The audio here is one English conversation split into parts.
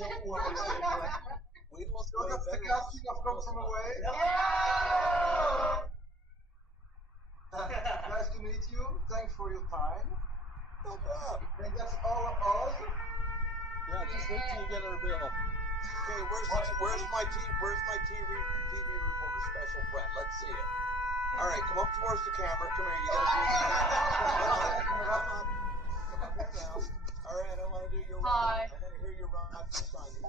We look So that's the better. casting of Come From Away. Nice to meet you. Thanks for your time. No problem. And that's all of us. Yeah, just wait till you get our bill. Okay, where's my TV reporter special friend? Let's see it. All right, come up towards the camera. Come here, you gotta see it. Come on. Come up here now. All right, I want to do your Hi. I want to hear your Rogers signing.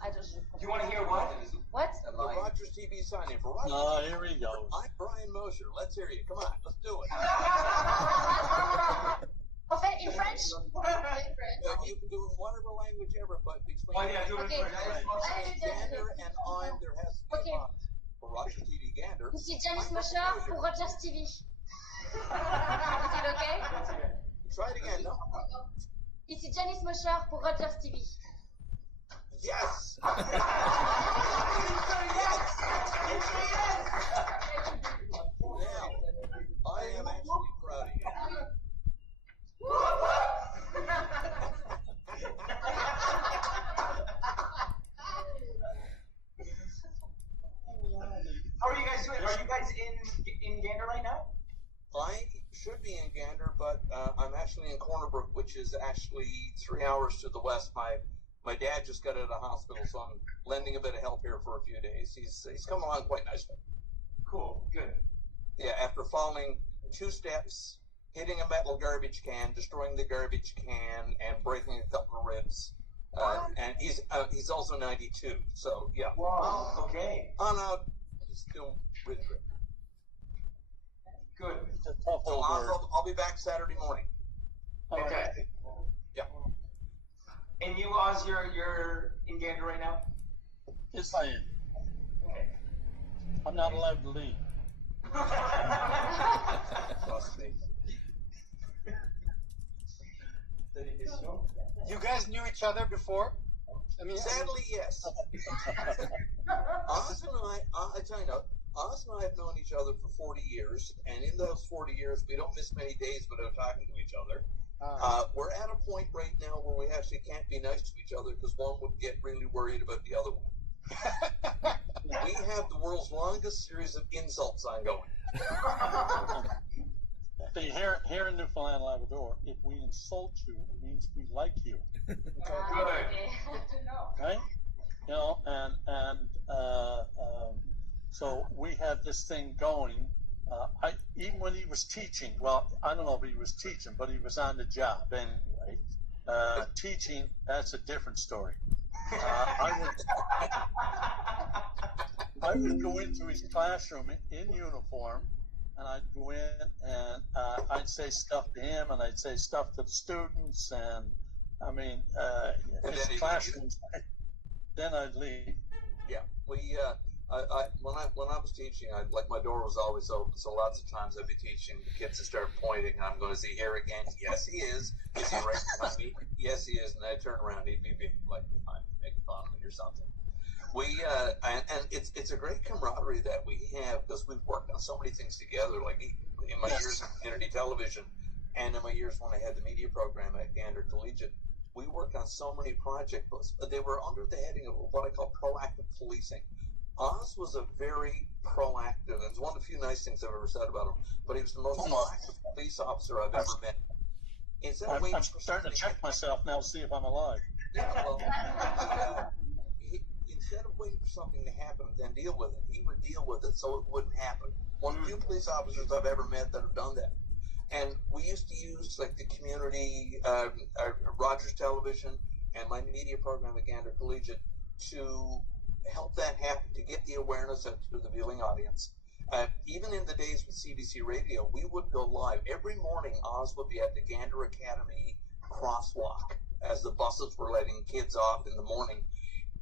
I just. You want to hear what? What? The Rogers TV signing for Rogers. Oh, here he goes. I'm Brian Mosher. Let's hear you. Come on, let's do it. Okay, in French? In French. You can do it in whatever language ever, but between Oh, yeah, do it in Okay. French. Gander and I'm, there has to be Okay. a box. For Rogers TV Gander. Ici Janice Mosher pour Rogers TV. Is it okay? Try it again. No. Ici Janice Mosher pour Rogers TV. Yes. Now, I am actually proud of you. How are you guys doing? Are you guys in Gander right now? I should be in Gander, but I'm actually in Cornerbrook, which is actually 3 hours to the west. My dad just got out of the hospital, so I'm lending a bit of help here for a few days. He's come along quite nicely. Cool, good. Yeah, after falling 2 steps, hitting a metal garbage can, destroying the garbage can, and breaking a couple of ribs. And he's also 92, so yeah. Wow. Okay. On out, he's doing really great. Good. It's a tough So old bird. I'll be back Saturday morning. Okay. Yeah. And you, Oz, you're in Gander right now? Yes, I am. Okay. I'm not allowed to leave. You guys knew each other before? I mean, Sadly, yes. Oz and I tell you now, Oz and I have known each other for 40 years, and in those 40 years, we don't miss many days without talking to each other. We're at a point right now where we actually can't be nice to each other because one would get really worried about the other one. We have the world's longest series of insults ongoing. See, here in Newfoundland and Labrador, if we insult you, it means we like you. Good. Good to know. Right? You know, so we had this thing going. Even when he was teaching, well, I don't know if he was teaching, but he was on the job anyway. Teaching, that's a different story. I would go into his classroom in uniform, and I'd go in and I'd say stuff to him, and I'd say stuff to the students, and I mean, his classrooms. Then I'd leave. Yeah, when I was teaching, like my door was always open, so lots of times I'd be teaching, the kids would start pointing, and I'm going to see here again. Yes, he is. Is he right behind me? Yes, he is. And I'd turn around, he'd be like behind me, making fun of me or something. And it's a great camaraderie that we have because we've worked on so many things together. Like in my years of community television, and in my years when I had the media program at Gander Collegiate, we worked on so many projects, but they were under the heading of what I call proactive policing. Oz was a very proactive, and it's one of the few nice things I've ever said about him, but he was the most proactive police officer I've ever met. Instead of I'm starting to check myself now to see if I'm alive. Yeah, well, instead of waiting for something to happen and then deal with it, he would deal with it so it wouldn't happen. One of the few police officers I've ever met that have done that. And we used to use like the community, Rogers Television, and my media program at Gander Collegiate to help that happen, to get the awareness out to the viewing audience. Even in the days with CBC Radio, we would go live. Every morning, Oz would be at the Gander Academy crosswalk as the buses were letting kids off in the morning.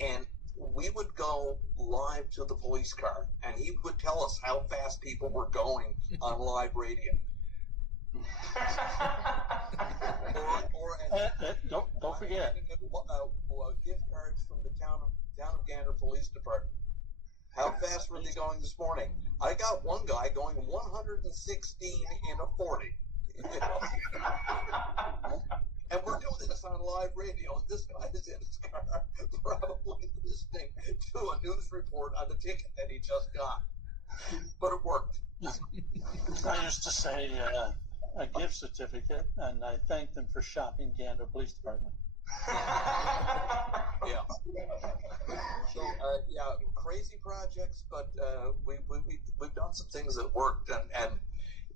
And we would go live to the police car, and he would tell us how fast people were going on live radio. Don't forget. Gift cards from the town of Gander Police Department. How fast were they going this morning? I got one guy going 116 in a 40. And we're doing this on live live radio, and this guy is in his car, probably listening to a news report on the ticket that he just got. But it worked. I used to say a gift certificate, and I thanked them for shopping Gander Police Department. Yeah. So crazy projects, but we've done some things that worked, and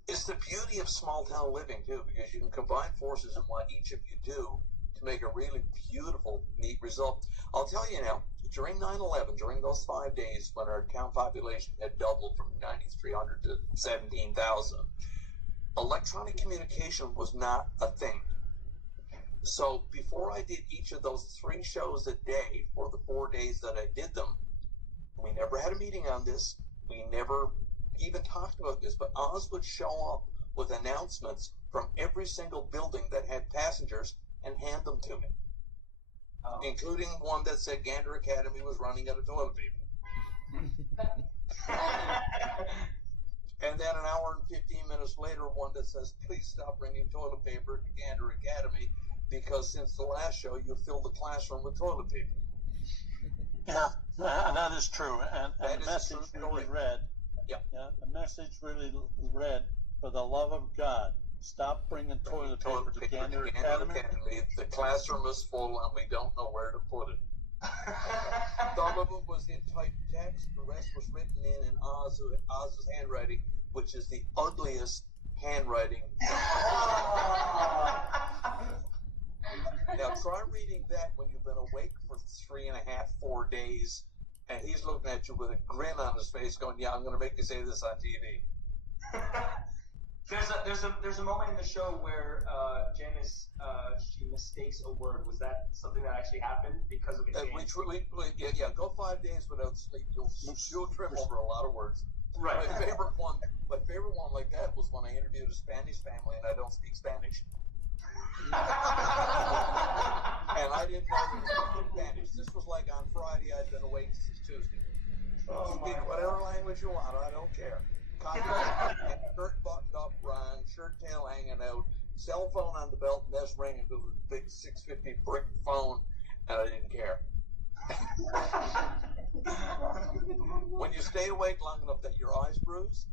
it's the beauty of small town living too, because you can combine forces in what each of you do to make a really beautiful, neat result. I'll tell you now, during 9/11, during those 5 days when our town population had doubled from 9,300 to 17,000, electronic communication was not a thing. So before I did each of those 3 shows a day for the 4 days that I did them, we never had a meeting on this. We never even talked about this, but Oz would show up with announcements from every single building that had passengers and hand them to me, including one that said Gander Academy was running out of toilet paper. And then an hour and 15 minutes later, one that says, please stop bringing toilet paper to Gander Academy, because since the last show, you filled the classroom with toilet paper. Yeah, that is true. And That the is a message true really story. read. Yeah. Yeah, the message really read, for the love of God, stop bringing toilet paper to Gander Academy. The classroom is full and we don't know where to put it. Some of it was in typed text, the rest was written in Oz's handwriting, which is the ugliest handwriting. Now try reading that when you've been awake for 3.5, 4 days, and he's looking at you with a grin on his face going, yeah, I'm going to make you say this on TV. There's a moment in the show where Janice she mistakes a word. Was that something that actually happened because of a change? Go 5 days without sleep. You'll trip over a lot of words. Right. My favorite one like that was when I interviewed a Spanish family and I don't speak Spanish. And I didn't know they were Spanish. This was like on Friday. I'd been awake since Tuesday. Speak whatever language you want. I don't care. Shirt buttoned up, Ron, shirt tail hanging out, cell phone on the belt, and that's ringing with a big 650 brick phone, and I didn't care. When you stay awake long enough that your eyes bruise,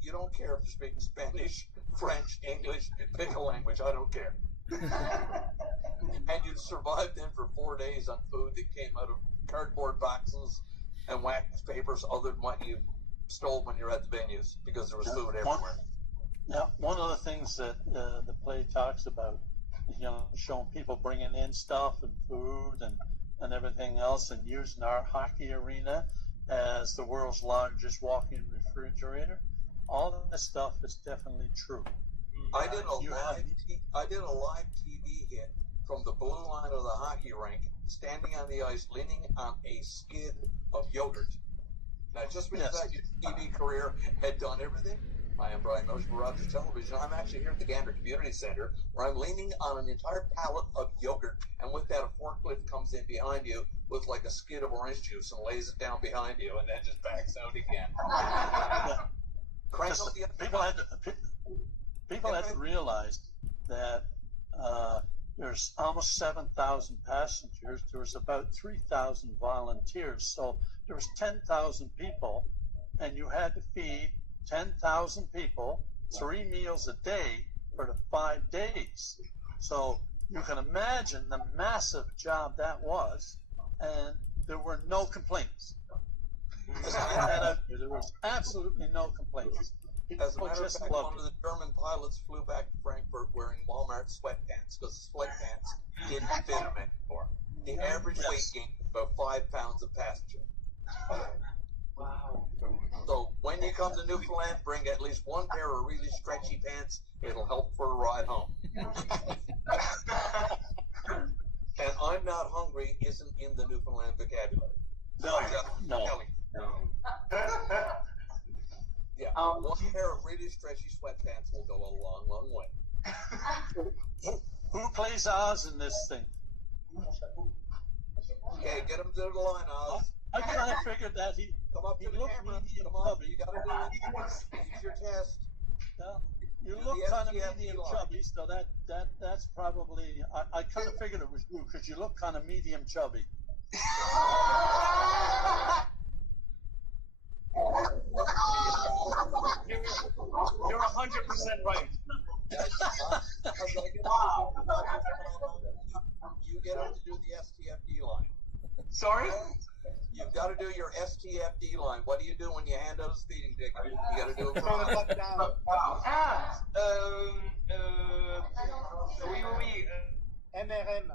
you don't care if you're speaking Spanish, French, English, pick a language, I don't care. And you'd survive then for 4 days on food that came out of cardboard boxes and wax papers other than what you stole when you're at the venues, because there was food everywhere. Now, one of the things that the play talks about, showing people bringing in stuff and food and everything else, and using our hockey arena as the world's largest walk-in refrigerator. All of this stuff is definitely true. I did a live TV hit from the blue line of the hockey rink, standing on the ice, leaning on a skid of yogurt. Now, just when you thought your TV career had done everything, I am Brian Mosher for Rogers Television. I'm actually here at the Gander Community Center, where I'm leaning on an entire pallet of yogurt, and with that, a forklift comes in behind you with like a skid of orange juice and lays it down behind you, and then just backs out again. People had to realize that there's almost 7,000 passengers. There was about 3,000 volunteers. So there was 10,000 people, and you had to feed 10,000 people 3 meals a day for the 5 days. So you can imagine the massive job that was, and there were no complaints. There was absolutely no complaints. As a matter of fact, one of the German pilots flew back to Frankfurt wearing Walmart sweatpants because the sweatpants didn't fit him anymore. The average weight gain was about 5 pounds a passenger. Wow. So when you come to Newfoundland, bring at least one pair of really stretchy pants. It'll help for a ride home. And I'm not hungry isn't in the Newfoundland vocabulary. No. Yeah, one pair of really stretchy sweatpants will go a long, long way. Who plays Oz in this thing? Okay, get him to the line, Oz. I kind of figured that he come up to the looked camera. needy in Come on, public. you got to do it. Use your test. Well, You Do look the kind of STFD medium line. chubby, so that's probably. I kind of figured it was you because you look kind of medium chubby. You're 100% right. You get up to do the STFD line. Sorry? You've got to do your STFD line. What do you do when you hand out a speeding ticket? You got to do it. Throw the fuck down. Oui, oui, oui. MRM.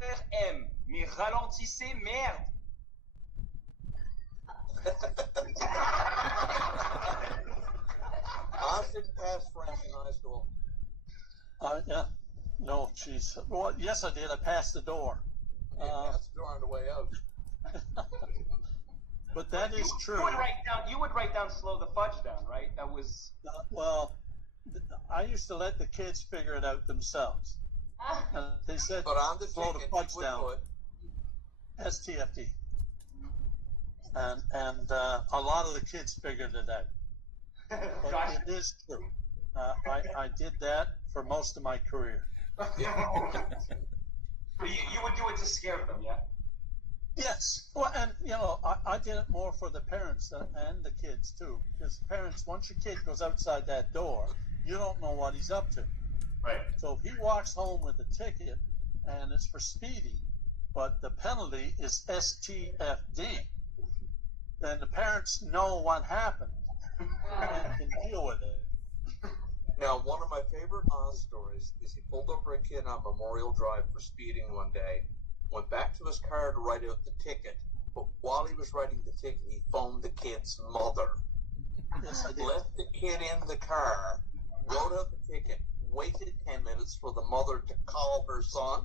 RM. Mais ralentissez, merde. I didn't pass French in high school. Yeah. No, jeez. Well, yes, I did. I passed the door. You passed the door on the way out. But that is true. You would write down slow the fudge down, right? That was. Well, I used to let the kids figure it out themselves. They said, But on the slow the ticket, fudge you would down. put, STFD. And a lot of the kids figured it out. But Josh, it is true. I did that for most of my career. you would do it to scare them, yeah? Yes. Well, and, I did it more for the parents and the kids, too. Because parents, once your kid goes outside that door, you don't know what he's up to. Right. So if he walks home with a ticket and it's for speeding, but the penalty is STFD, then the parents know what happened and can deal with it. Now, one of my favorite Oz stories is he pulled over a kid on Memorial Drive for speeding one day, went back to his car to write out the ticket, but while he was writing the ticket, he phoned the kid's mother. Yes, I did. Left the kid in the car, wrote out the ticket, waited 10 minutes for the mother to call her son.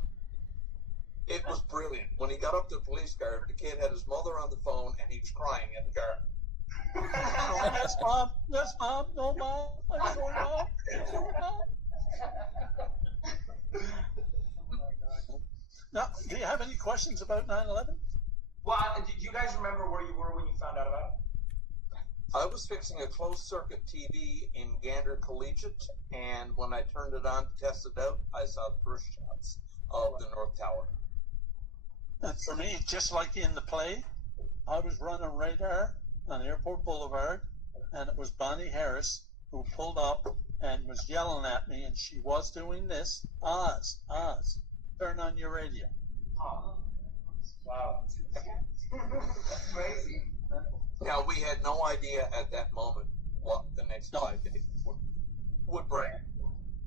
It was brilliant. When he got up to the police car, the kid had his mother on the phone and he was crying in the car. Yes, Mom. Yes, Mom. No, Mom. I'm sorry, Mom. I'm sorry, Mom. Now, do you have any questions about 9/11? Well, do you guys remember where you were when you found out about it? I was fixing a closed circuit TV in Gander Collegiate, and when I turned it on to test it out, I saw the first shots of the North Tower. And for me, just like in the play, I was running radar on Airport Boulevard, and it was Bonnie Harris who pulled up and was yelling at me, and she was doing this, Oz, Oz, turn on your radio. Oh. Wow. That's crazy. Now, we had no idea at that moment what the next 5 days would bring.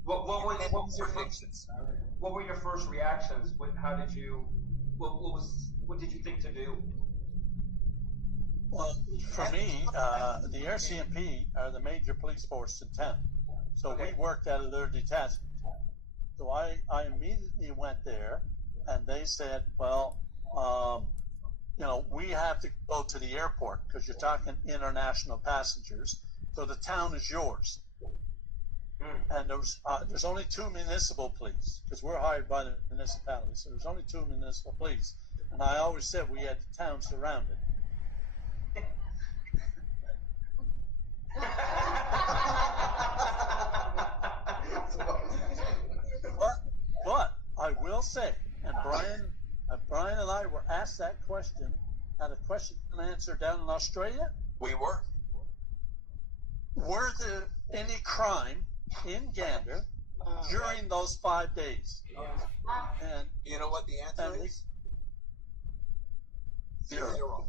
What were your first reactions? What did you think to do? Well, for me, the RCMP are the major police force in town. So we worked out of their detachment. So I immediately went there, and they said, well, we have to go to the airport because you're talking international passengers. So the town is yours. And there's only 2 municipal police because we're hired by the municipality. So there's only 2 municipal police. And I always said we had the town surrounded. But I will say, and Brian and I were asked that question at a question and answer down in Australia. We were. Were there any crime in Gander during those 5 days? And You know what the answer is? zero.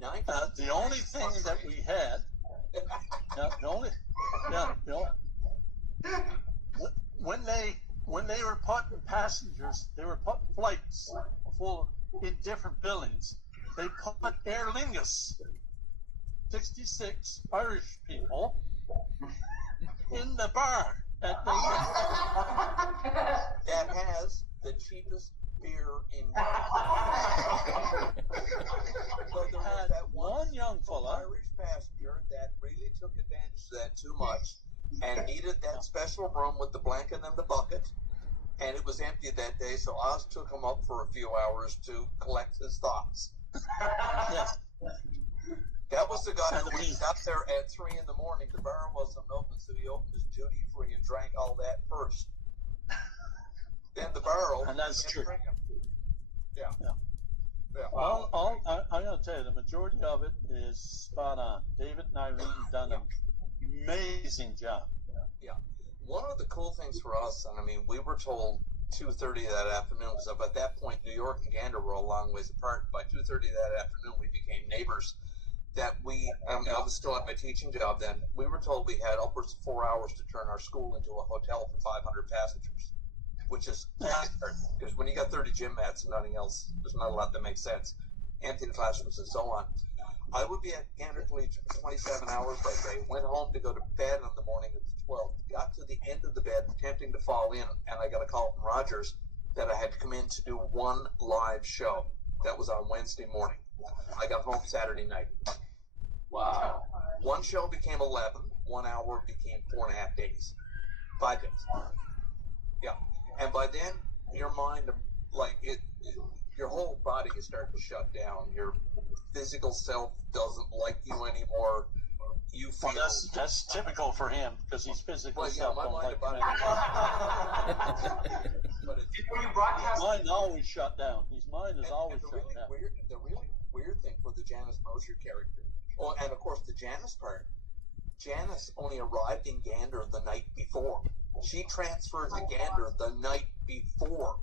Nine? The only thing that we had, when they were putting passengers, they were putting flights full in different buildings. They put Aer Lingus, 66 Irish people, in the bar at the That has the cheapest beer in So there was had that one young fella. Irish passenger that really took advantage of that too much and needed that special room with the blanket and the bucket, and it was empty that day, so Oz took him up for a few hours to collect his thoughts. Yes. That was the guy And who he- got there at 3 in the morning. The bar wasn't open, so he opened his duty free and drank all that first. Then the bar opened. And that's he true. kept drinking. Yeah. Yeah. Yeah. I gotta tell you, the majority of it is spot on. David and Irene have done an amazing job. Yeah. One of the cool things for us, and I mean, we were told 2:30 that afternoon, because at that point, New York and Gander were a long ways apart. By 2:30 that afternoon, we became neighbors. That I was still at my teaching job then. We were told we had upwards of 4 hours to turn our school into a hotel for 500 passengers, which is because when you got 30 gym mats and nothing else, there's not a lot that makes sense. Empty the classrooms and so on. I would be at Gander for 27 hours by day. Went home to go to bed on the morning of the 12th. Got to the end of the bed, attempting to fall in, and I got a call from Rogers that I had to come in to do one live show. That was on Wednesday morning. I got home Saturday night. Wow. One show became 11. 1 hour became 4.5 days. 5 days. Yeah. And by then, your mind, like your whole body is starting to shut down. Your physical self doesn't like you anymore. You feel. Well, that's typical for him because he's physically Well, yeah, my don't mind like about him anyway. But it's, Were you broadcasting? Mine always shut down. His mind is always the shut really down. weird thing for the Janice Mosher character, oh, and of course the Janice part. Janice only arrived in Gander the night before. She transferred to Gander the night before.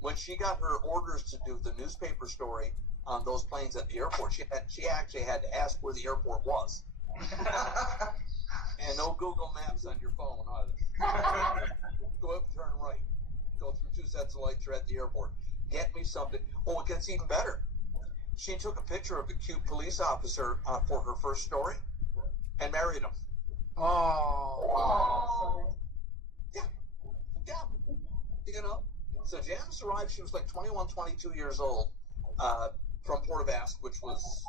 When she got her orders to do the newspaper story on those planes at the airport, she actually had to ask where the airport was. And no Google Maps on your phone either. Go up, turn right. Go through 2 sets of lights, you're at the airport. Get me something. Oh, it gets even better. She took a picture of a cute police officer for her first story and married him. Oh. Yeah. You know? So Janice arrived, she was like 21, 22 years old, from Port of Ask, which was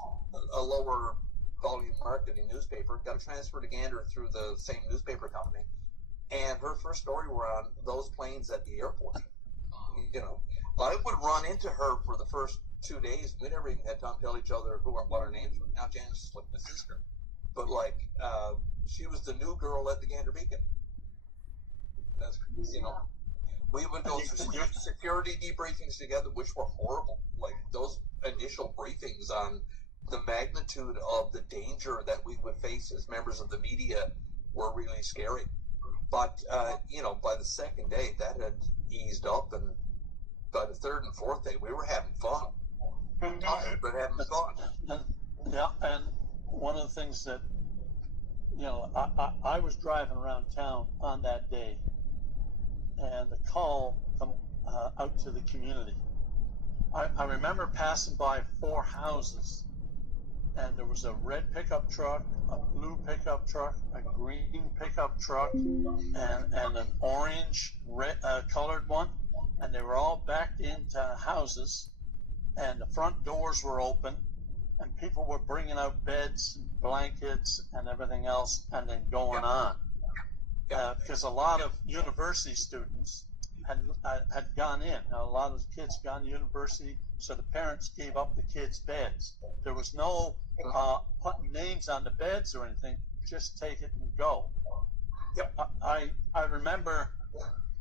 a lower volume marketing newspaper, got transferred to Gander through the same newspaper company. And her first story were on those planes at the airport. You know, I would run into her for the first 2 days. We never even had time to tell each other what our names were. Now Janice is like my sister. But she was the new girl at the Gander Beacon. That's, you know, we would go through security debriefings together, which were horrible. Like those initial briefings on the magnitude of the danger that we would face as members of the media were really scary. But, you know, by the second day, that had eased up, and by the third and fourth day, we were having fun. Tired, but having fun. And one of the things that, you know, I was driving around town on that day, and the call come out to the community. I remember passing by 4 houses, and there was a red pickup truck, a blue pickup truck, a green pickup truck, and an orange colored one, and they were all backed into houses, and the front doors were open, and people were bringing out beds and blankets and everything else, and then going on. Because a lot of university students had gone in. Now, a lot of the kids gone to university, so the parents gave up the kids' beds. There was no putting names on the beds or anything. Just take it and go. Yep. I remember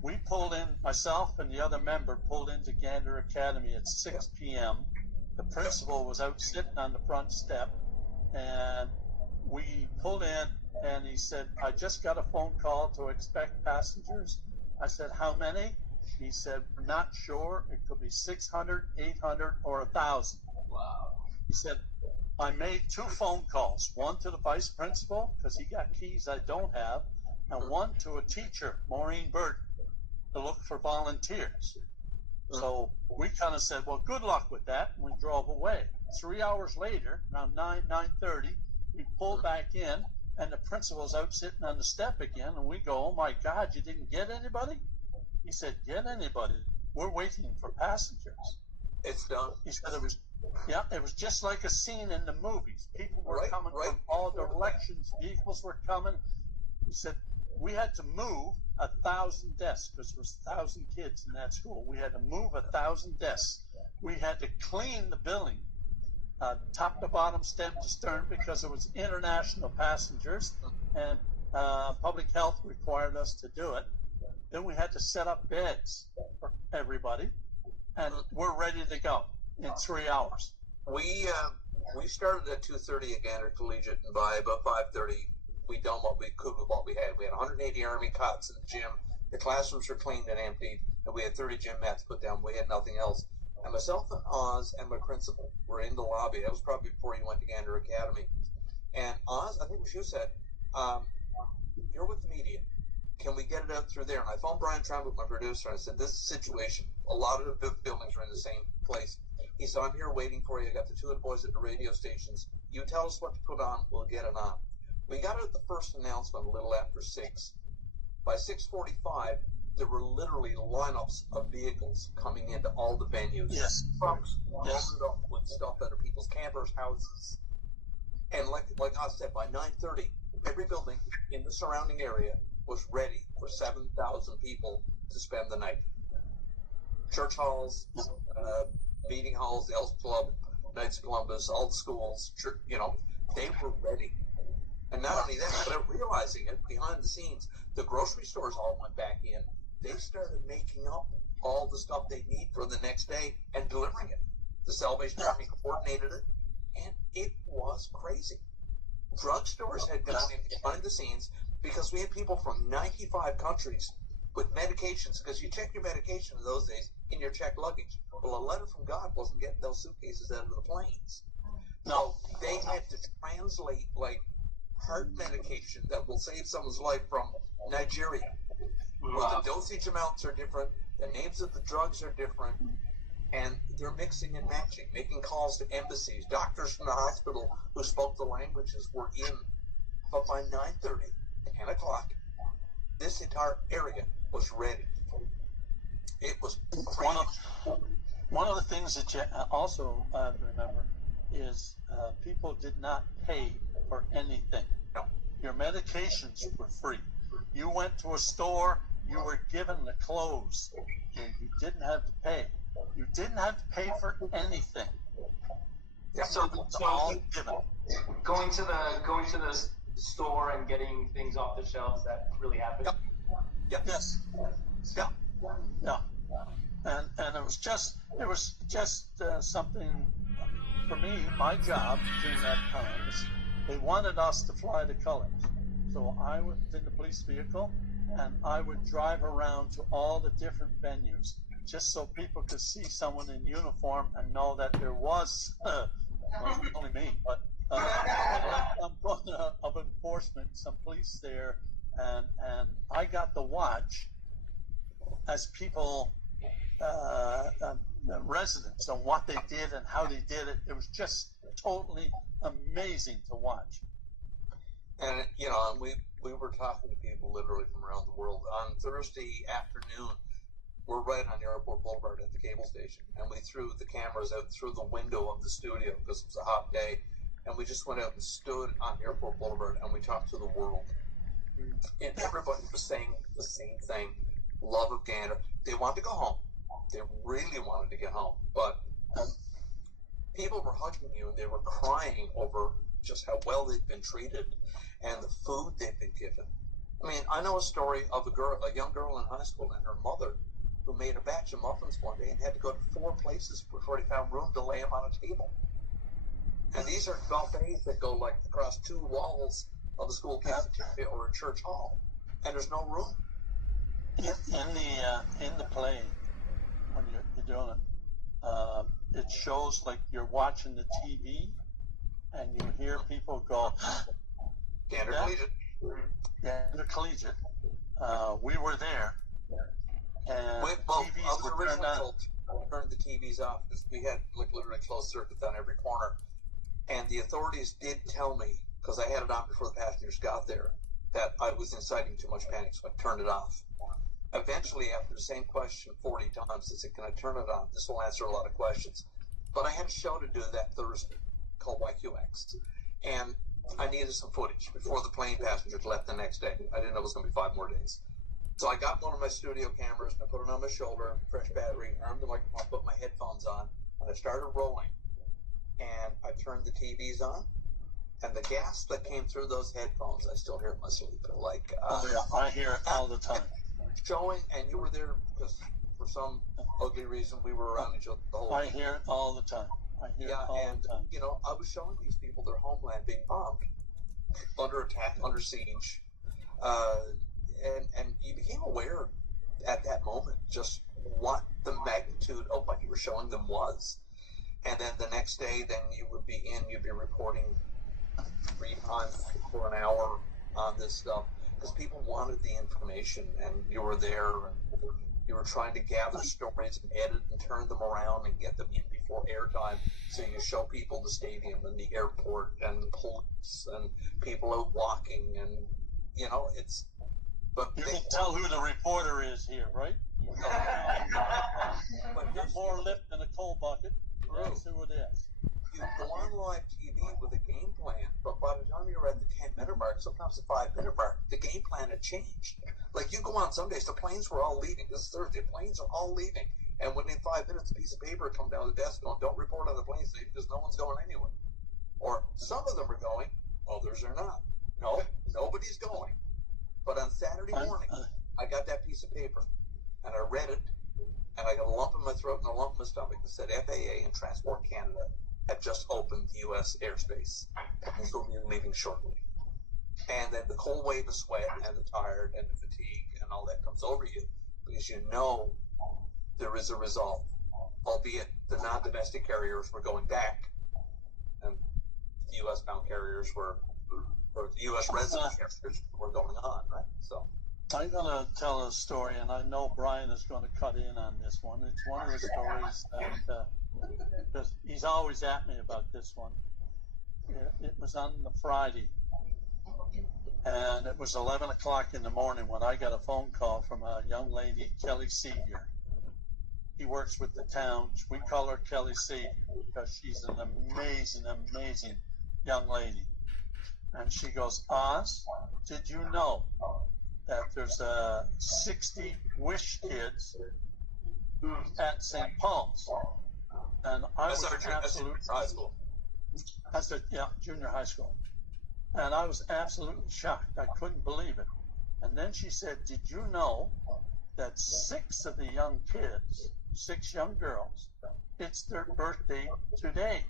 we pulled in, myself and the other member pulled into Gander Academy at 6 p.m. The principal was out sitting on the front step, and we pulled in, and he said, I just got a phone call to expect passengers. I said, how many? He said, we're not sure. It could be 600, 800, or 1,000. Wow. He said, I made 2 phone calls, one to the vice principal, because he got keys I don't have, and one to a teacher, Maureen Burton, to look for volunteers. So we kind of said, well, good luck with that, and we drove away. 3 hours later, around 9:30, we pulled back in, and the principal's out sitting on the step again, and we go, oh my God, you didn't get anybody? He said, get anybody. We're waiting for passengers. It's done. He said it was just like a scene in the movies. People were coming right. from all directions. Vehicles were coming. He said, we had to move 1,000 desks because there was 1,000 kids in that school. We had to move 1,000 desks. We had to clean the building top to bottom, stem to stern, because it was international passengers, and public health required us to do it. Then we had to set up beds for everybody, and we're ready to go in 3 hours. We started at 2:30 at Gander Collegiate, and by about 5:30, we done what we could with what we had. We had 180 Army cots in the gym. The classrooms were cleaned and emptied, and we had 30 gym mats put down. We had nothing else. And myself and Oz and my principal were in the lobby. That was probably before you went to Gander Academy. And Oz, I think what you said, you're with the media. Can we get it out through there? And I phoned Brian Trumbull, my producer, and I said, this is the situation. A lot of the buildings are in the same place. He said, I'm here waiting for you. I got the two of the boys at the radio stations. You tell us what to put on, we'll get it on. We got out the first announcement a little after 6. By 6:45, there were literally lineups of vehicles coming into all the venues. Yes. Trucks loaded up with stuff out of people's campers' houses. And like I said, by 9:30, every building in the surrounding area was ready for 7,000 people to spend the night. Church halls, meeting halls, the Elks Club, Knights of Columbus, all the schools, they were ready. And not only that, but realizing it behind the scenes, the grocery stores all went back in. They started making up all the stuff they need for the next day and delivering it. The Salvation Army coordinated it, and it was crazy. Drugstores had gone in behind the scenes because we had people from 95 countries with medications, because you check your medication in those days in your checked luggage. Well, a letter from God wasn't getting those suitcases out of the planes. No, they had to translate like heart medication that will save someone's life from Nigeria. Well, the dosage amounts are different, the names of the drugs are different, and they're mixing and matching, making calls to embassies. Doctors from the hospital who spoke the languages were in. But by 9:30, 10 o'clock, this entire area was ready. It was crazy. One of the things that you also remember is people did not pay for anything. No. Your medications were free. You went to a store, you were given the clothes, and you didn't have to pay. You didn't have to pay for anything. Yeah. So all given. going to the store and getting things off the shelves, that really happened. Yep. Yes. Yeah. Yeah. And it was just something for me. My job during that time is they wanted us to fly the colors. So I was in the police vehicle, and I would drive around to all the different venues, just so people could see someone in uniform and know that there was, well, only me, but of enforcement, some police there, and I got to watch as people, residents, on what they did and how they did it. It was just totally amazing to watch. And, and we were talking to people literally from around the world. On Thursday afternoon, we're right on Airport Boulevard at the cable station, and we threw the cameras out through the window of the studio because it was a hot day, and we just went out and stood on Airport Boulevard, and we talked to the world. And everybody was saying the same thing. Love of Gander. They wanted to go home. They really wanted to get home. But people were hugging you, and they were crying over just how well they'd been treated and the food they'd been given. I mean, I know a story of a young girl in high school and her mother who made a batch of muffins one day and had to go to 4 places before they found room to lay them on a table. And these are buffets that go like across 2 walls of the school cafeteria or a church hall, and there's no room. In the play, when you're doing it, it shows like you're watching the TV, and you hear people go, Gander Collegiate. Gander Collegiate. We were there. And I TVs was were originally turned on. told to turn the TVs off because we had like literally closed circuits on every corner. And the authorities did tell me, because I had it on before the passengers got there, that I was inciting too much panic, so I turned it off. Eventually, after the same question 40 times, I said, can I turn it on? This will answer a lot of questions. But I had a show to do that Thursday called YQX. And I needed some footage before the plane passengers left the next day. I didn't know it was going to be 5 more days. So I got one of my studio cameras, and I put it on my shoulder, fresh battery, armed the microphone, put my headphones on, and I started rolling. and I turned the TVs on, and the gasp that came through those headphones, I still hear it in my sleep. Like, I hear it all the time. Showing, and you were there because for some ugly reason we were around each other the whole I hear it all the time. I hear it all the time. You know, I was showing these people their homeland being bombed, under attack, under siege, and you became aware at that moment just what the magnitude of what you were showing them was. And then the next day, then you'd be reporting 3 times for an hour on this stuff because people wanted the information, and you were there, and you were trying to gather stories and edit and turn them around and get them in before airtime. So you show people the stadium and the airport and the police and people out walking, and you know it's. But you can tell who the reporter is here, right? But get more lip than a coal bucket. That's who it is. You go on live TV with a game plan, but by the time you're at the 10-minute mark, sometimes the 5-minute mark, the game plan had changed. Like you go on some days, the planes were all leaving. This is Thursday, planes are all leaving, and within 5 minutes, a piece of paper come down the desk going, "Don't report on the planes because no one's going anywhere." Or some of them are going, others are not. No, nobody's going. But on Saturday morning, I got that piece of paper, and I read it, and I got a lump in my throat and a lump in my stomach that said FAA and Transport Canada had just opened U.S. airspace. Planes will be leaving shortly. And then the cold wave of sweat and the tired and the fatigue and all that comes over you because you know there is a resolve, albeit the non-domestic carriers were going back and U.S.-bound carriers or the U.S. resident carriers were going on, right? So I'm going to tell a story, and I know Brian is going to cut in on this one. It's one of the stories that because he's always at me about this one. It was on the Friday, and it was 11 o'clock in the morning when I got a phone call from a young lady, Kelly Seeger. He works with the town. We call her Kelly Seeger because she's an amazing, amazing young lady. And she goes, "Oz, did you know that there's 60 Wish kids at St. Paul's?" And I was absolutely high school. Junior high school. And I was absolutely shocked. I couldn't believe it. And then she said, "Did you know that 6 of the young kids, 6 young girls, it's their birthday today?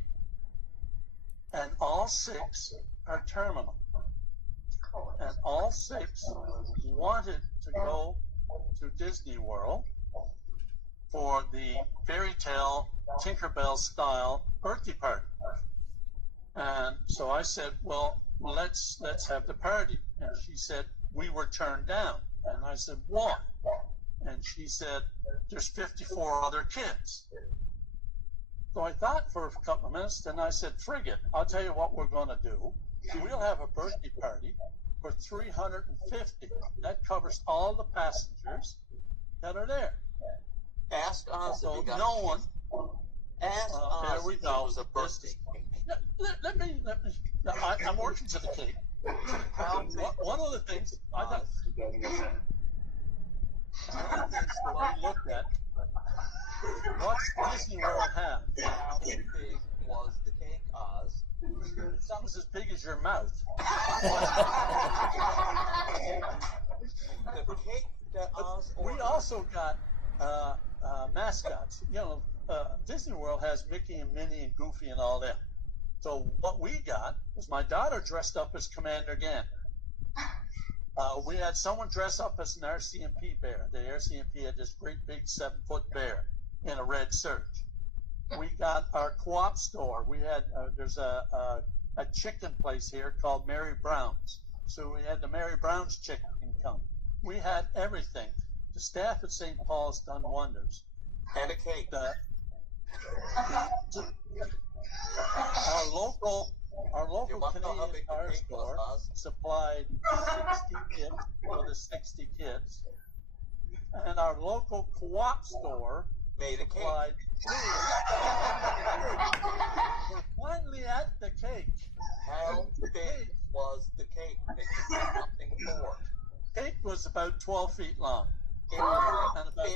And all 6 are terminal. And all 6 wanted to go to Disney World for the fairy tale Tinkerbell style birthday party." And so I said, "Well, let's have the party." And she said, "We were turned down." And I said, "Why?" And she said, "There's 54 other kids." So I thought for a couple of minutes, then I said, "Frig it, I'll tell you what we're going to do. We'll have a birthday party for 350. That covers all the passengers that are there." Ask Oz So if you got no one. Ask Oz There we if go. it was a birthday cake. Let me. I'm working to the cake. One of the things I thought. We looked at. What's Disney World have? How big was the cake, Oz? It's almost as big as your mouth. The cake that Oz ordered. We also got mascots. You know, Disney World has Mickey and Minnie and Goofy and all that. So what we got was my daughter dressed up as Commander Gander. We had someone dress up as an RCMP bear. The RCMP had this great big 7-foot bear in a red serge. We got our co-op store. We had there's a chicken place here called Mary Brown's. So we had the Mary Brown's chicken come. We had everything. The staff at St. Paul's done wonders. And a cake. Our local Canadian car Tire store supplied 60 kits for the 60 kids, and our local co-op store made a cake. supplied 2. We're finally at the cake. How big was the cake? Something more. Cake was about 12 feet long and and about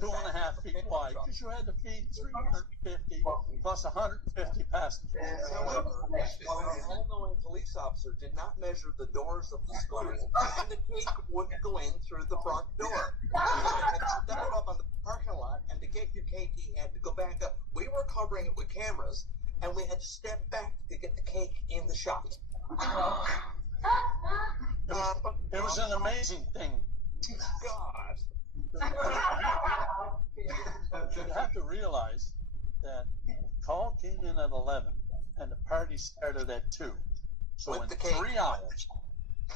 2.5 feet wide. Right, because you had to feed 350 plus 150 passengers. However, our all-knowing police officer did not measure the doors of the school, and the cake wouldn't go in through the front door. He had to step it up on the parking lot, and to get your cake, he had to go back up. We were covering it with cameras, and we had to step back to get the cake in the shot. It was an amazing thing. God. You have to realize that the call came in at 11 and the party started at 2. So With in the cake. 3 hours,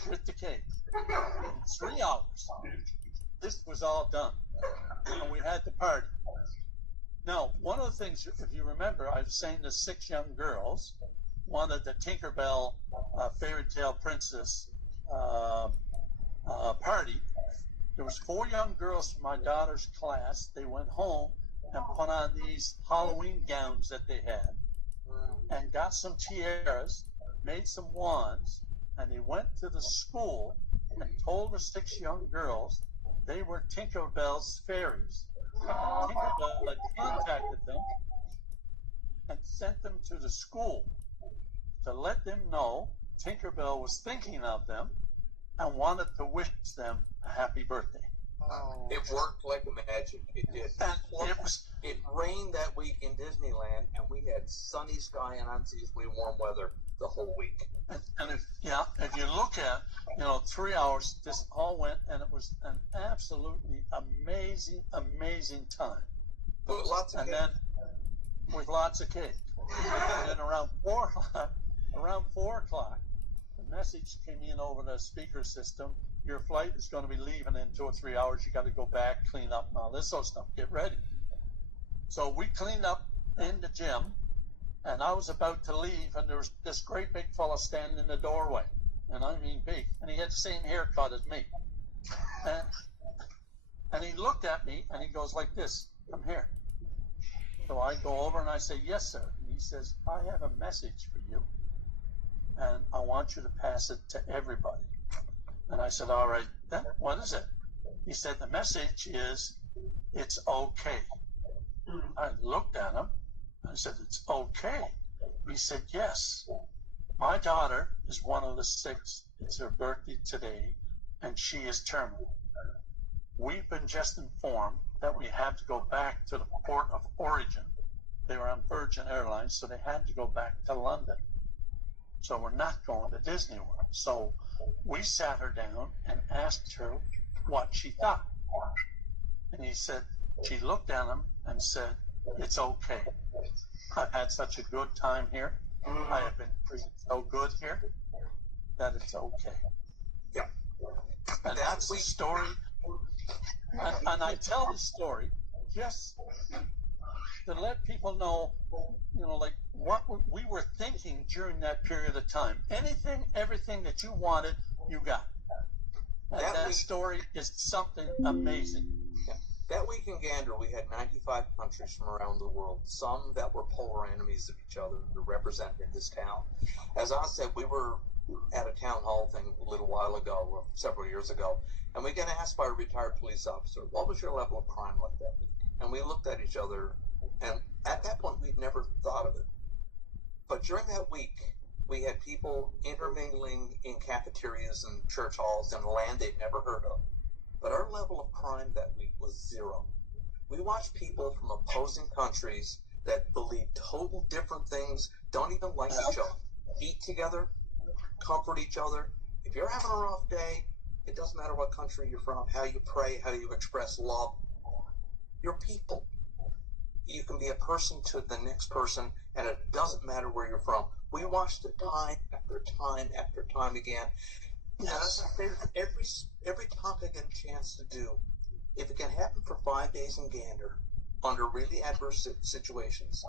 with the cake, in 3 hours, this was all done. And we had the party. Now, one of the things, if you remember, I was saying the 6 young girls wanted the Tinkerbell fairy tale princess party. There was 4 young girls from my daughter's class. They went home and put on these Halloween gowns that they had and got some tiaras, made some wands, and they went to the school and told the 6 young girls they were Tinkerbell's fairies. And Tinkerbell had contacted them and sent them to the school to let them know Tinkerbell was thinking of them and wanted to wish them a happy birthday. It worked like magic. It did. It rained that week in Disneyland, and we had sunny sky and unseasonably warm weather the whole week. And if you look at, 3 hours, this all went, and it was an absolutely amazing, amazing time. With lots of cake. Then with lots of cake. And then around 4 o'clock, the message came in over the speaker system. Your flight is going to be leaving in 2 or 3 hours. You got to go back, clean up, and all this sort of stuff. Get ready. So we cleaned up in the gym, and I was about to leave, and there was this great big fella standing in the doorway, and I mean big, and he had the same haircut as me. And he looked at me, and he goes like this, "Come here." So I go over, and I say, "Yes, sir." And he says, "I have a message for you, and I want you to pass it to everybody." And I said, "All right, then what is it?" He said, "The message is, it's okay." I looked at him. I said, "It's okay." He said, "Yes. My daughter is one of the 6. It's her birthday today, and she is terminal. We've been just informed that we have to go back to the port of origin." They were on Virgin Airlines, so they had to go back to London. So we're not going to Disney World. So we sat her down and asked her what she thought. And she looked at him and said, "It's okay. I've had such a good time here. I have been treated so good here that it's okay." Yeah. And that's the story. And I tell the story just to let people know, like what we were thinking during that period of time. Everything that you wanted, you got. And that story is something amazing. Yeah. That week in Gander, we had 95 countries from around the world, some that were polar enemies of each other represented in this town. As I said, we were at a town hall thing a little while ago, or several years ago, and we got asked by a retired police officer, "What was your level of crime like that week?" And we looked at each other, and at that point, we'd never thought of it. But during that week, we had people intermingling in cafeterias and church halls in a land they'd never heard of. But our level of crime that week was 0. We watched people from opposing countries that believe total different things, don't even like each other, eat together, comfort each other. If you're having a rough day, it doesn't matter what country you're from, how you pray, how you express love. You're people. You can be a person to the next person, and it doesn't matter where you're from. We watched it time after time after time again. Yes. Every time I get a chance to do, if it can happen for 5 days in Gander under really adverse situations,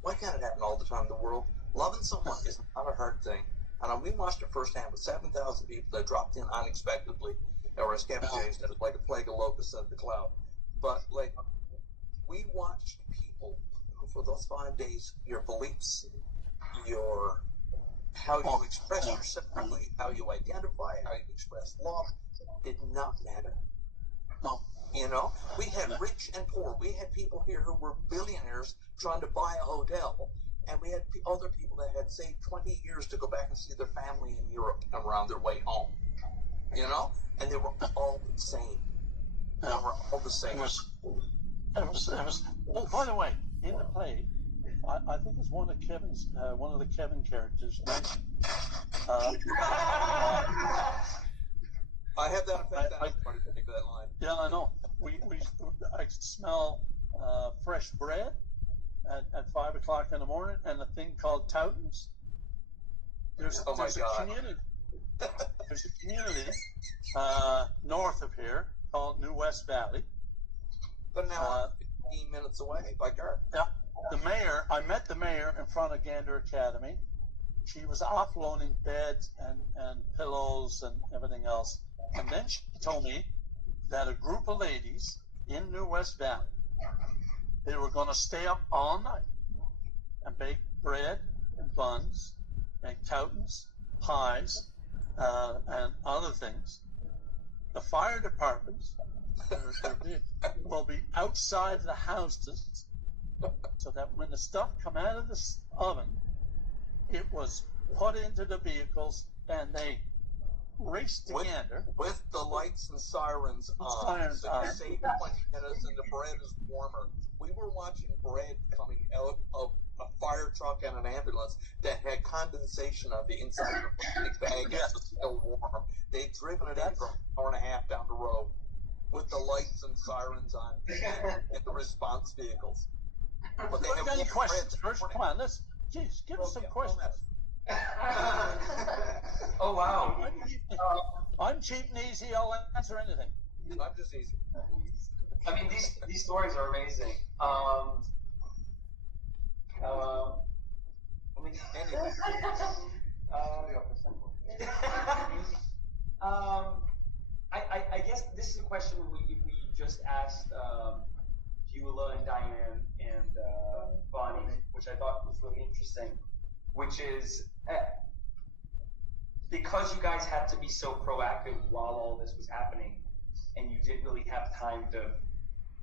why can't it happen all the time in the world? Loving someone is not a hard thing. And we watched it firsthand with 7,000 people that dropped in unexpectedly, or as Kevin James said, like a plague of locusts out of the cloud. But we watched people who, for those 5 days, your beliefs, how you express yourself, how you identify, how you express love, did not matter. No. You know, we had rich and poor. We had people here who were billionaires trying to buy a hotel, and we had other people that had saved 20 years to go back and see their family in Europe and were on their way home. You know, and they were all the same. They were all the same. It was. Oh, by the way, in the play, I think it's one of the Kevin characters. Right? I have that effect. I started to think that line. Yeah, I know. I smell fresh bread at 5 o'clock in the morning, and a thing called Toutons. There's a community. There's a community north of here called New West Valley. But now 15 minutes away by car. Yeah. The mayor, I met the mayor in front of Gander Academy. She was offloading beds and pillows and everything else. And then she told me that a group of ladies in New West Valley, they were going to stay up all night and bake bread and buns, make toutons, pies, and other things. The fire departments will be outside the houses so that when the stuff come out of the oven, it was put into the vehicles and they raced to Gander. With the lights and sirens on. So you save 20 minutes and the bread is warmer. We were watching bread coming out of a fire truck and an ambulance that had condensation on the inside of the plastic bag. Yes. It was still warm. They'd driven it in from an hour and a half down the road with the lights and sirens on and the response vehicles. But they have any questions first? Come on, let's give us some questions. Oh, wow. I'm cheap and easy. I'll answer anything. I'm just easy. I mean, these stories are amazing. I guess this is a question we just asked Beulah and Diane and Bonnie, which I thought was really interesting, which is because you guys had to be so proactive while all this was happening, and you didn't really have time to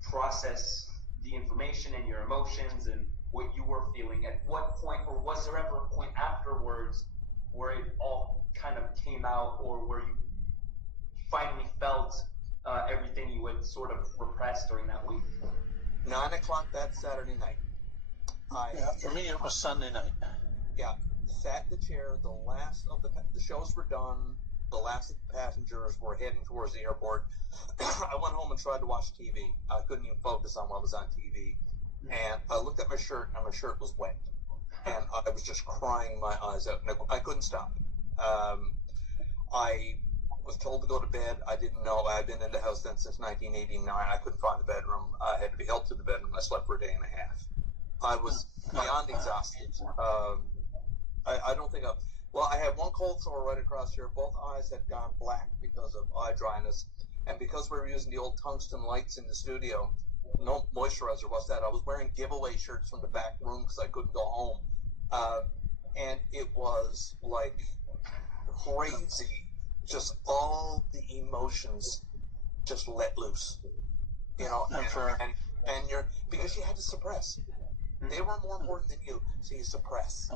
process the information and your emotions and what you were feeling. At what point, or was there ever a point afterwards where it all kind of came out, or where you finally felt everything you had sort of repressed during that week? 9 o'clock that Saturday night. For me, it was Sunday night. Yeah, sat in the chair. The last of the shows were done. The last of the passengers were heading towards the airport. I went home and tried to watch TV. I couldn't even focus on what was on TV. And I looked at my shirt, and my shirt was wet. And I was just crying my eyes out. And I couldn't stop. I was told to go to bed. I didn't know. I'd been in the house then since 1989. I couldn't find the bedroom. I had to be helped to the bedroom. I slept for a day and a half. I was beyond exhausted. I don't think I had one cold sore right across here. Both eyes had gone black because of eye dryness. And because we were using the old tungsten lights in the studio, no moisturizer was that. I was wearing giveaway shirts from the back room because I couldn't go home. And it was like crazy. Just all the emotions just let loose. You know, and you're, because you had to suppress. They were more important than you, so you suppress.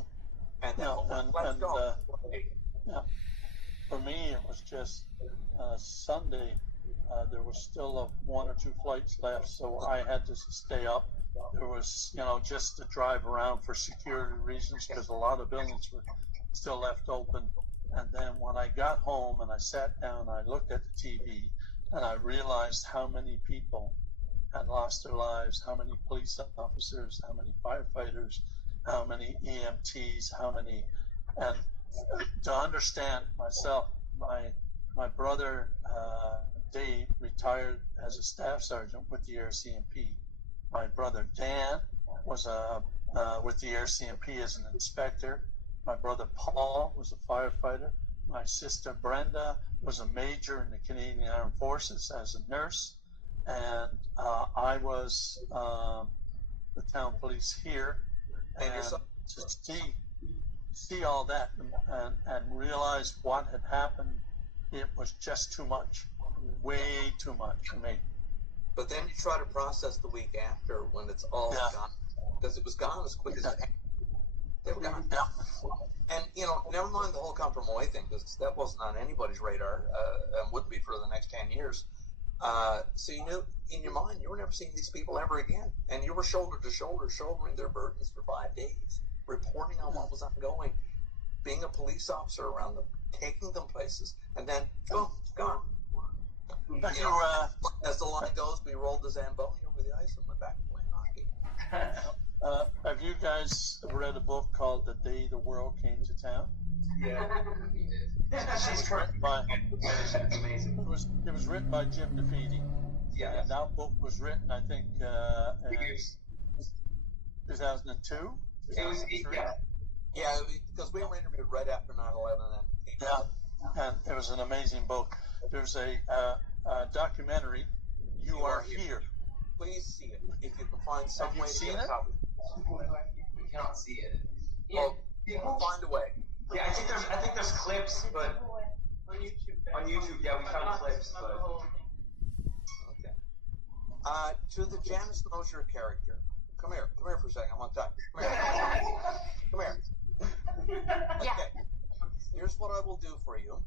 And then let's go. For me, it was just Sunday. There was still one or two flights left, so I had to stay up. There was, just to drive around for security reasons because a lot of buildings were still left open. And then when I got home and I sat down, I looked at the TV and I realized how many people had lost their lives, how many police officers, how many firefighters, how many EMTs, and to understand myself, my brother Dave retired as a staff sergeant with the RCMP. My brother Dan was with the RCMP as an inspector. My brother Paul was a firefighter. My sister Brenda was a major in the Canadian Armed Forces as a nurse. And I was the town police here. And to see all that and realize what had happened, it was just too much. Way too much for me. But then you try to process the week after when it's all gone, because it was gone as quick as it happened. They were gone. Yeah. And, never mind the whole come from away thing, because that wasn't on anybody's radar, and wouldn't be for the next 10 years. So you knew in your mind you were never seeing these people ever again. And you were shoulder to shoulder, shouldering their burdens for 5 days, reporting on what was ongoing, being a police officer around them, taking them places, and then, boom, gone. As the line goes, we rolled the Zamboni over the ice and went back to playing hockey. Have you guys read a book called The Day the World Came to Town? Yeah, we did. She's written by. It's amazing. It was written by Jim DeFeedy. Yeah. And that book was written, I think, in 2002. It was, yeah, because we were interviewed right after 9/11, and and it was an amazing book. There's a documentary. You Are Here. Please see it if you can find some Have you way to seen get a it? copy. We cannot see it. Well, we'll find a way. Yeah, I think there's clips, but On YouTube. on YouTube, yeah, we found clips, but Okay. To the Janice Mosher character. Come here for a second. I want to talk. Come here. Yeah. Okay. Here's what I will do for you.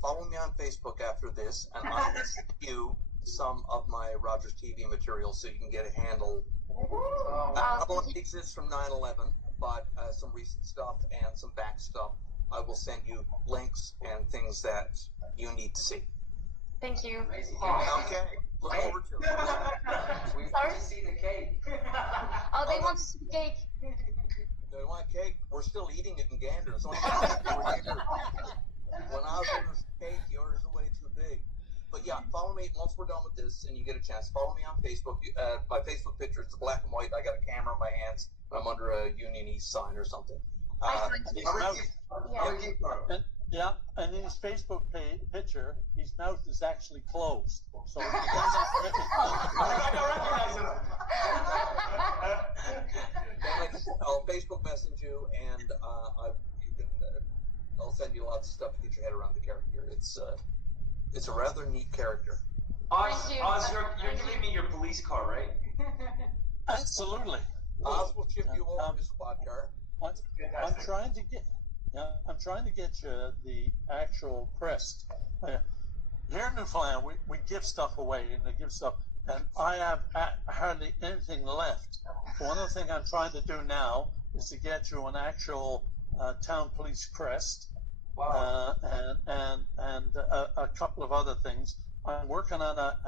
Follow me on Facebook after this, and I will send you some of my Rogers TV material so you can get a handle. Not only exists from 9/11, but some recent stuff and some back stuff. I will send you links and things that you need to see. Thank you. Okay. Look forward to it. we Sorry? want to see the cake. Oh, they want to see the cake. They want cake. We're still eating it in Gander. It's only when I was ordered cake, yours is way too big. But yeah, follow me once we're done with this and you get a chance. Follow me on Facebook. My Facebook picture is black and white. I got a camera in my hands. I'm under a Union East sign or something. And in his Facebook picture, his mouth is actually closed. So I'll Facebook message you, and I'll send you lots of stuff to get your head around the character. It's a rather neat character. Oz, you're giving me your police car, right? absolutely. Oz will ship you over his squad car. I'm trying to get you the actual crest. Here in Newfoundland, we give stuff away, and they give stuff, and I have hardly anything left. One of the things I'm trying to do now is to get you an actual town police crest. Wow. And a couple of other things. I'm working on a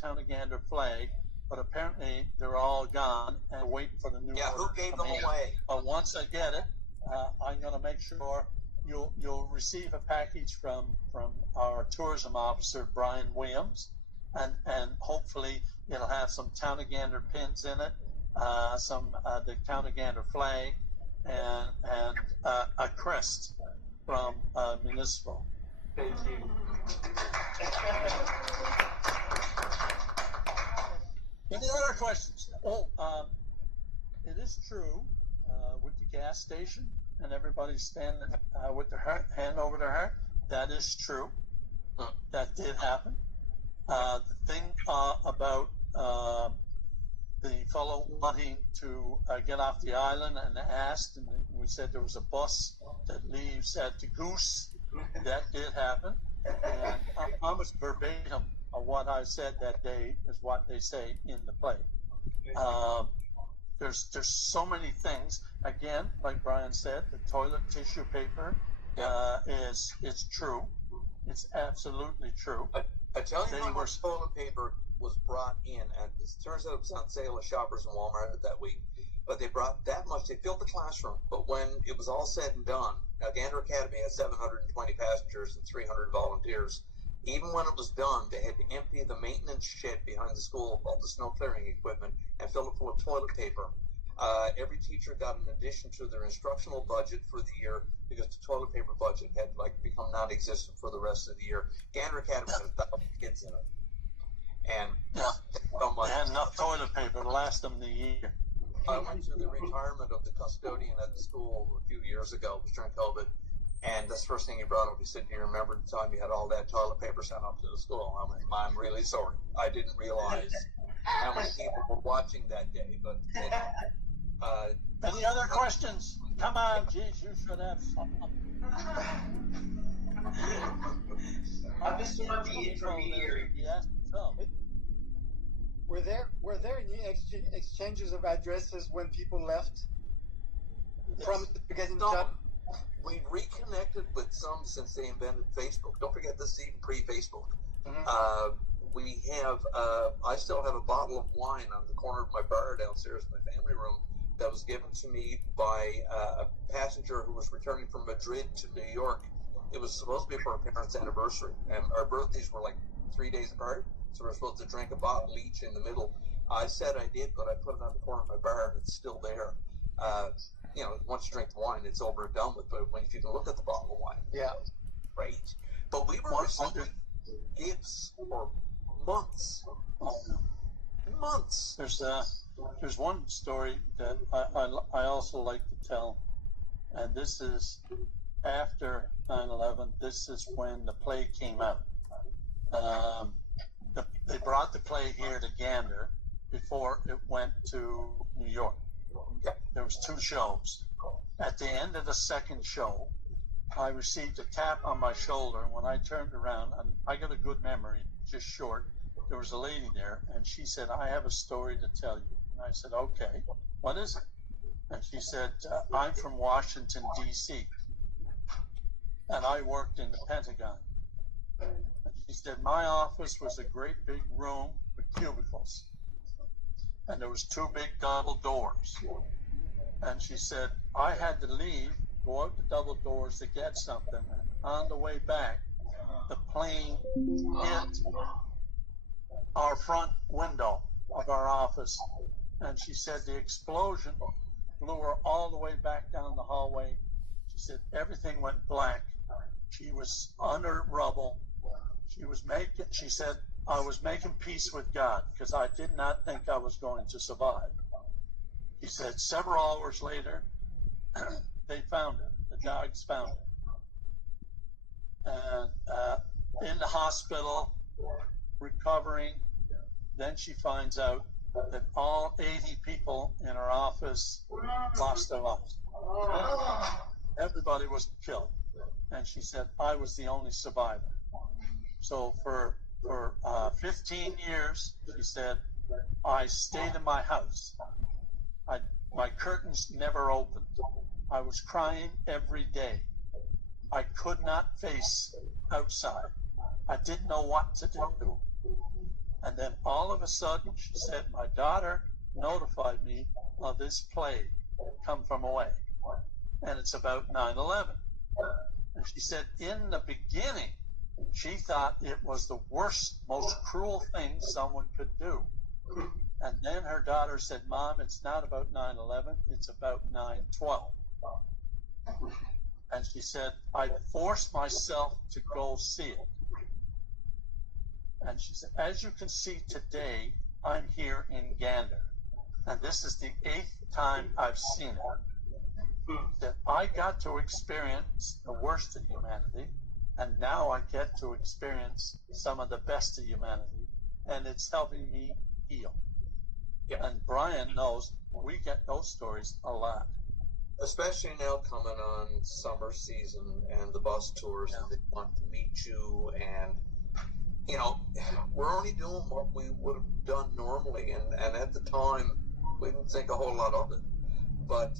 town of Gander flag, but apparently they're all gone and waiting for the new order. Yeah, who gave to them come in. away? But once I get it, I'm going to make sure you'll receive a package from our tourism officer, Brian Williams, and hopefully it'll have some town of Gander pins in it, the town of Gander flag, and a crest from municipal. Thank you. Any other questions? It is true with the gas station and everybody standing with their hand over their heart. That is true. That did happen. The thing about the fellow wanting to get off the island and asked, and we said there was a bus that leaves at the Goose. That did happen. And almost verbatim of what I said that day is what they say in the play. There's so many things. Again, like Brian said, the toilet tissue paper is true. It's absolutely true. I tell you how much toilet paper was brought in, and it turns out it was on sale at Shoppers and Walmart that week. But they brought that much. They filled the classroom. But when it was all said and done, now Gander Academy had 720 passengers and 300 volunteers. Even when it was done, they had to empty the maintenance shed behind the school, all the snow clearing equipment, and fill it full of toilet paper. Every teacher got an addition to their instructional budget for the year because the toilet paper budget had become non-existent for the rest of the year. Gander Academy had 1,000 kids in it, and they had enough toilet paper to last them the year. I went to the retirement of the custodian at the school a few years ago. It was during COVID, And that's the first thing he brought up. He said, "Do you remember the time you had all that toilet paper sent up to the school?" And I went, "I'm really sorry. I didn't realize how many people were watching that day." But any other questions? Come on, geez, you should have some. This is the intermediary. Yes, so. Were there any exchanges of addresses when people left from getting job? We reconnected with some since they invented Facebook. Don't forget, this is even pre-Facebook. We have, I still have a bottle of wine on the corner of my bar downstairs in my family room that was given to me by a passenger who was returning from Madrid to New York. It was supposed to be for our parents' anniversary, and our birthdays were like 3 days apart, so we were supposed to drink a bottle each in the middle. I said I did, but I put it on the corner of my bar, and it's still there. You know, once you drink the wine, it's over and done with. But if you can look at the bottle of wine, Yeah. great. But we were receiving gifts for months. Months. There's one story that I also like to tell, and this is after 9/11. This is when the play came out. They brought the play here to Gander before it went to New York. There was 2 shows. At the end of the second show, I received a tap on my shoulder, and when I turned around, and I got a good memory, just short, there was a lady there, and she said, "I have a story to tell you." And I said, "Okay, what is it?" And she said, "I'm from Washington, D.C., and I worked in the Pentagon." And she said, "My office was a great big room with cubicles, and there was 2 big double doors. And she said, I had to leave, go out the double doors to get something. And on the way back, the plane hit our front window of our office. And she said the explosion blew her all the way back down the hallway. She said everything went black. She was under rubble. She said, I was making peace with God because I did not think I was going to survive. He said several hours later, they found her. The dogs found her. And in the hospital, recovering. Then she finds out that all 80 people in her office lost their lives. Everybody was killed. And she said, I was the only survivor. So for 15 years, she said, I stayed in my house. My curtains never opened. I was crying every day. I could not face outside. I didn't know what to do. And then all of a sudden, she said, my daughter notified me of this plague come from away. And it's about 9/11. And she said, in the beginning, she thought it was the worst, most cruel thing someone could do. And then her daughter said, Mom, it's not about 9/11, it's about 9/12. And she said, I forced myself to go see it. And she said, as you can see today, I'm here in Gander. And this is the 8th time I've seen it. That I got to experience the worst of humanity, and now I get to experience some of the best of humanity, and it's helping me heal. Yeah. And Brian knows we get those stories a lot. Especially now coming on summer season and the bus tours, and they want to meet you, and you know, we're only doing what we would have done normally, and at the time we didn't think a whole lot of it. But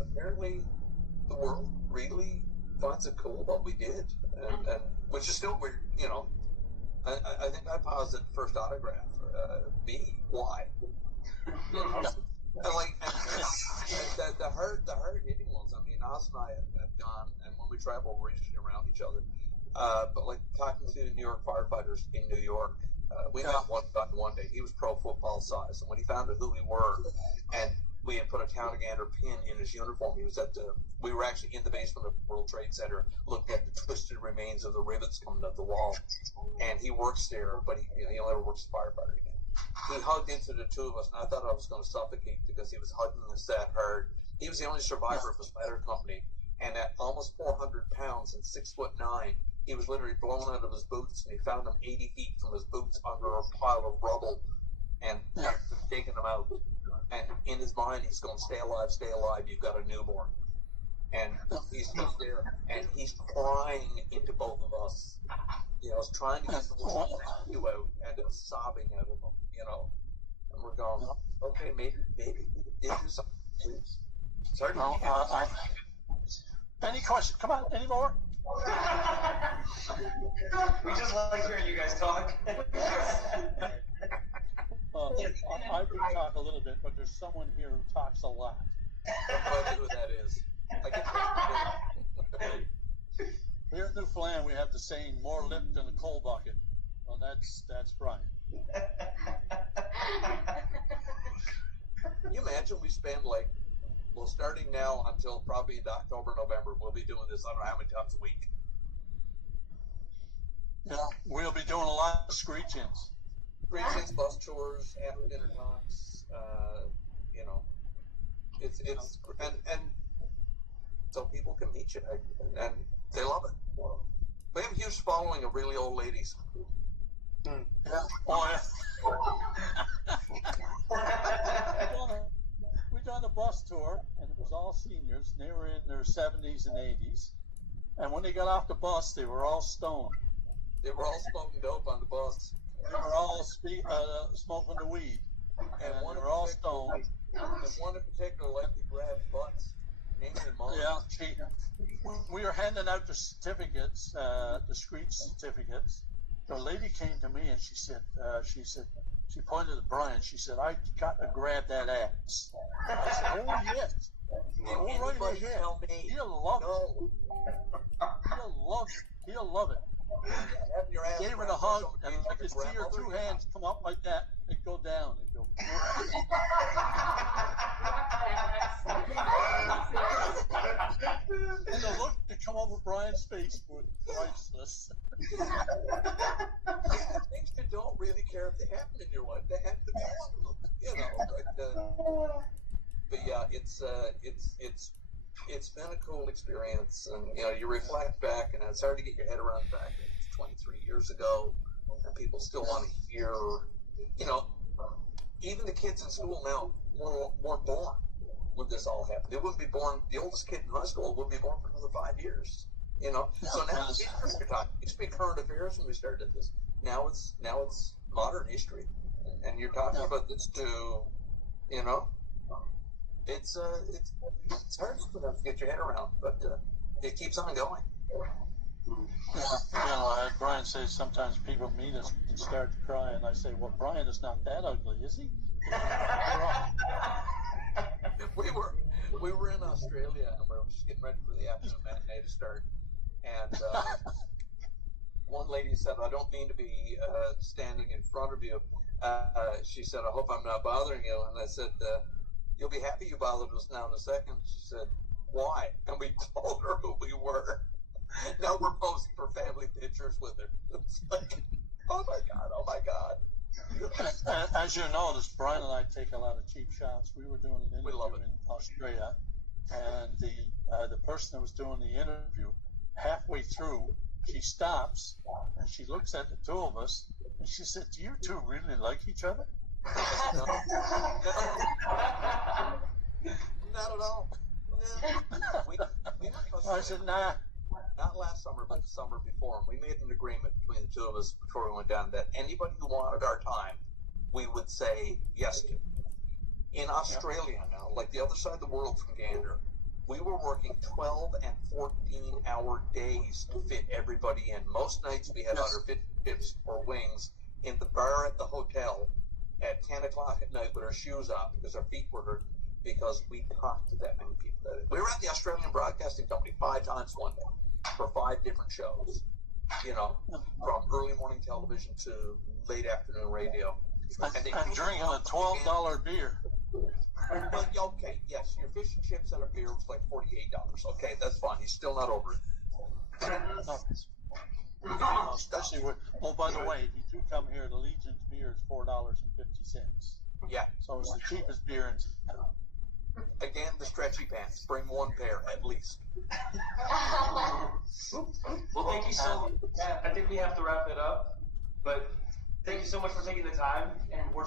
apparently the world really finds it cool what we did, and which is still weird, you know. I think I paused at the first autograph. Me, why? And like the hard hitting ones. I mean, Oz and I have gone, and when we travel, we're usually around each other. But like talking to New York firefighters in New York, we met one day. He was pro football size, and when he found out who we were, and we had put a Town of Gander pin in his uniform, he was we were actually in the basement of the World Trade Center, looking at the twisted remains of the rivets coming up the wall. And he works there, but he'll never work as a firefighter again. He hugged into the 2 of us, and I thought I was going to suffocate because he was hugging us that hard. He was the only survivor of a splatter company and at almost 400 pounds and 6'9", he was literally blown out of his boots, and he found him 80 feet from his boots under a pile of rubble, and taking him out. And in his mind, he's going, stay alive, you've got a newborn. And he's just there, and he's crying into both of us. You know, trying to get the word you out, and it's sobbing out of him, you know. And we're going, okay, maybe we did do something. Sorry. Any questions? Come on, any more? We just like hearing you guys talk. I do talk a little bit, but there's someone here who talks a lot. I don't know who that is. I get Here in Newfoundland, we have the saying, more lip than a coal bucket. Well, that's Brian. Can you imagine we spend starting now until probably into October, November, we'll be doing this, I don't know how many times a week. Yeah, we'll be doing a lot of screech-ins. Screech-ins, bus tours, after dinner talks, you know, it's and so people can meet you, and they love it. We have a huge following of really old ladies. Yeah. Oh, yeah. We done a bus tour, and it was all seniors, and they were in their 70s and 80s. And when they got off the bus, they were all stoned. They were all smoking dope on the bus. They were all smoking the weed, and they were all stoned. And one in particular liked to grab butts. Yeah, we were handing out the certificates, the screech certificates. The lady came to me and she said, she pointed at Brian. She said, I got to grab that ass. I said, oh yes. All right ahead. He'll love it. He'll love it. Gave her the hug, and I could see her two hands come up like that and go down and go. And the look to come over Brian's face was priceless. Things you don't really care if they happen in your life. They have to be one of them, you know. But yeah, it's been a cool experience, and you know, you reflect back, and it's hard to get your head around the fact that it's 23 years ago, and people still want to hear, you know, even the kids in school now weren't born when this all happened. They wouldn't be born. The oldest kid in high school wouldn't be born for another 5 years. You know, so now it's history talk. It used to be current affairs when we started this. Now it's modern history, and you're talking about this to, you know. It's hard to get your head around, but it keeps on going. Yeah, Brian says sometimes people meet us and start to cry, and I say, well, Brian is not that ugly, is he? We were in Australia, and we were just getting ready for the afternoon matinee to start, and one lady said, I don't mean to be standing in front of you. She said, I hope I'm not bothering you, and I said, you'll be happy you bothered us now in a second. She said, why? And we told her who we were. Now we're posing for family pictures with her. It's like, oh my God. As you noticed, Brian and I take a lot of cheap shots. We were doing an interview in Australia, and the person that was doing the interview, halfway through, she stops, and she looks at the two of us, and she said, do you two really like each other? Not at all. No. I said, nah. Not last summer, but the summer before. And we made an agreement between the two of us before we went down that anybody who wanted our time, we would say yes to. In Australia now, like the other side of the world from Gander, we were working 12 and 14-hour days to fit everybody in. Most nights we had under 50 tips or wings in the bar at the hotel at 10 o'clock at night with our shoes off because our feet were hurt because we talked to that many people. We were at the Australian Broadcasting Company 5 times one day for 5 different shows, you know, from early morning television to late afternoon radio. I'm drinking a $12 beer. But, okay, yes, your fish and chips and a beer was like $48. Okay, that's fine. He's still not over it. Especially with, oh, by the way, if you do come here, the Legion's beer is $4.50. Yeah. So it's the cheapest beer in town. again, the stretchy pants. Bring one pair at least. Well, thank you so. Yeah, I think we have to wrap it up. But thank you so much for taking the time, and we're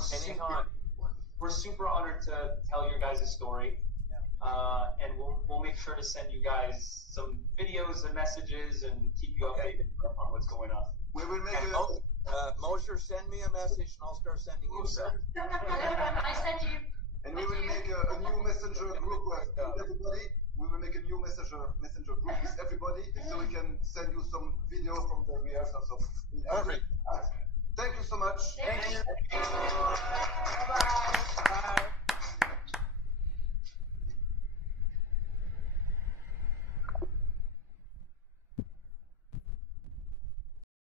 super honored to tell your guys' story. And we'll make sure to send you guys some videos and messages and keep you updated on what's going on. We will make Mosher, send me a message and I'll start sending you stuff. I send you. and we will make a new messenger group with everybody. We will make a new messenger group with everybody, so we can send you some video from the rehearsal. Perfect. Thank you so much. Thank you.